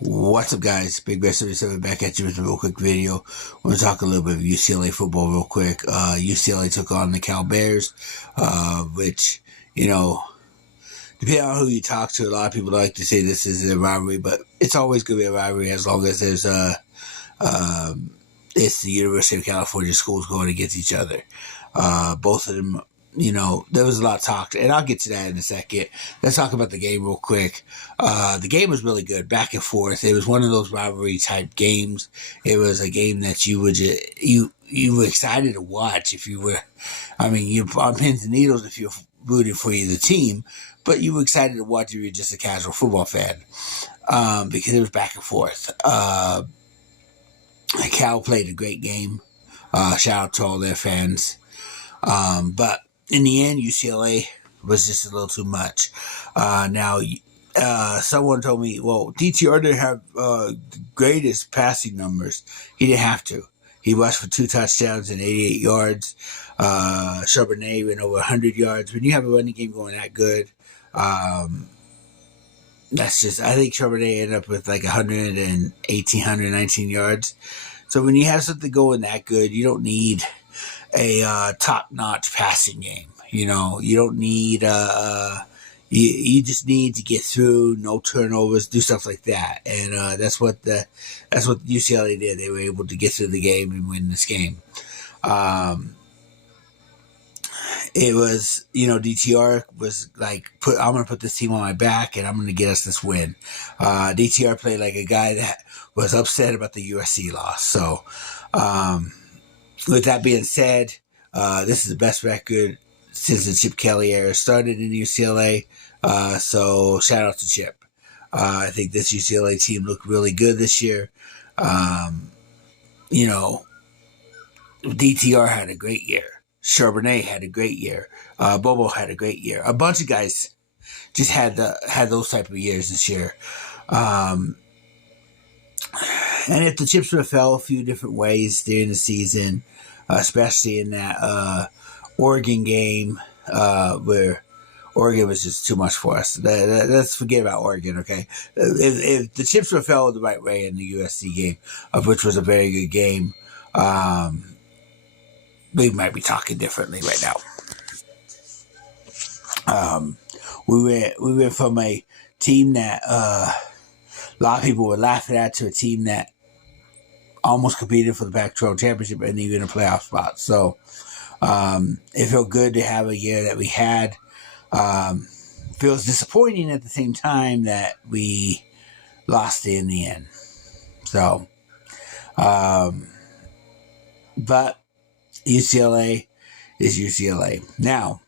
What's up, guys? Big Bear 77 back at you with a real quick video. I want to talk a little bit of UCLA football real quick. UCLA took on the Cal Bears, which, depending on who you talk to, a lot of people like to say this is a rivalry, but it's always going to be a rivalry as long as there's it's the University of California schools going against each other. Both of them, there was a lot of talk, and I'll get to that in a second. Let's talk about the game real quick. The game was really good, back and forth. It was one of those rivalry type games. It was a game that you were excited to watch if you were. I mean, you're on pins and needles if you're rooting for either team, but you were excited to watch if you're just a casual football fan because it was back and forth. Cal played a great game. Shout out to all their fans. But in the end, UCLA was just a little too much. Now, someone told me, well, DTR didn't have the greatest passing numbers. He didn't have to. He rushed for 2 touchdowns and 88 yards. Charbonnet went over 100 yards. When you have a running game going that good, that's just, I think Charbonnet ended up with like 118, 119 yards. So when you have something going that good, you don't need a top-notch passing game. You don't need you just need to get through, no turnovers, do stuff like that, and that's what UCLA did. They were able to get through the game and win this game. It was, DTR was like, I'm going to put this team on my back and I'm going to get us this win. DTR played like a guy that was upset about the USC loss. So, with that being said, this is the best record since the Chip Kelly era started in UCLA. So shout out to Chip. I think this UCLA team looked really good this year. DTR had a great year. Charbonnet had a great year. Bobo had a great year. A bunch of guys just had those type of years this year. And if the chips would have fell a few different ways during the season, especially in that Oregon game where Oregon was just too much for us. Let's forget about Oregon, okay? If the chips would have fell the right way in the USC game, of which was a very good game, we might be talking differently right now. We went from a team that a lot of people were laughing at to a team that almost competed for the Pac-12 championship and even a playoff spot. So it felt good to have a year that we had. Feels disappointing at the same time that we lost it in the end. So, but UCLA is UCLA. Now,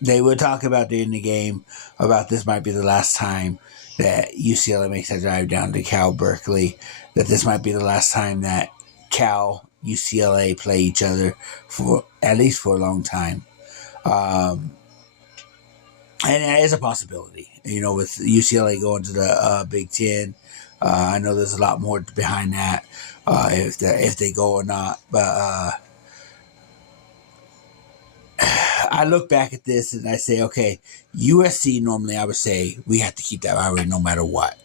they were talking about during the game about this might be the last time that UCLA makes that drive down to Cal Berkeley, that this might be the last time that Cal, UCLA play each other for at least for a long time. And that is a possibility, with UCLA going to the Big Ten. I know there's a lot more behind that, if they go or not, but I look back at this and I say, okay, USC normally I would say we have to keep that rivalry no matter what.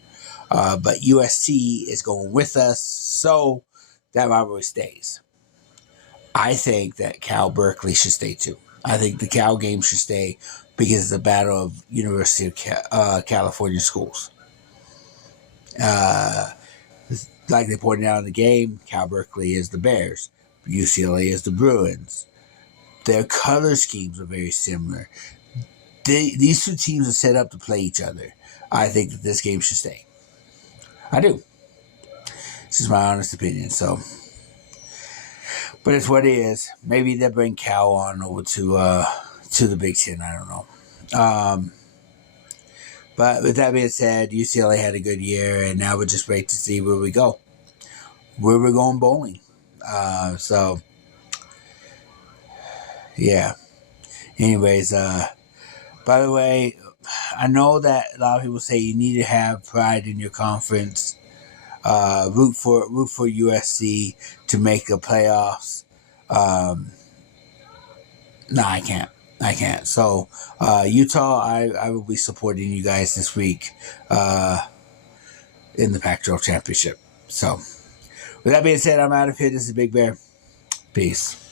But USC is going with us, so that rivalry stays. I think that Cal Berkeley should stay too. I think the Cal game should stay because it's a battle of University of California schools. Like they pointed out in the game, Cal Berkeley is the Bears. UCLA is the Bruins. Their color schemes are very similar. These two teams are set up to play each other. I think that this game should stay. I do. This is my honest opinion. So, but it's what it is. Maybe they'll bring Cal on over to the Big Ten. I don't know. But with that being said, UCLA had a good year, and now we're just wait to see where we go. Where we're going bowling. So. Yeah. Anyways, by the way, I know that a lot of people say you need to have pride in your conference. Root for USC to make the playoffs. No, I can't. So, Utah, I will be supporting you guys this week. in the Pac-12 championship. So, with that being said, I'm out of here. This is Big Bear. Peace.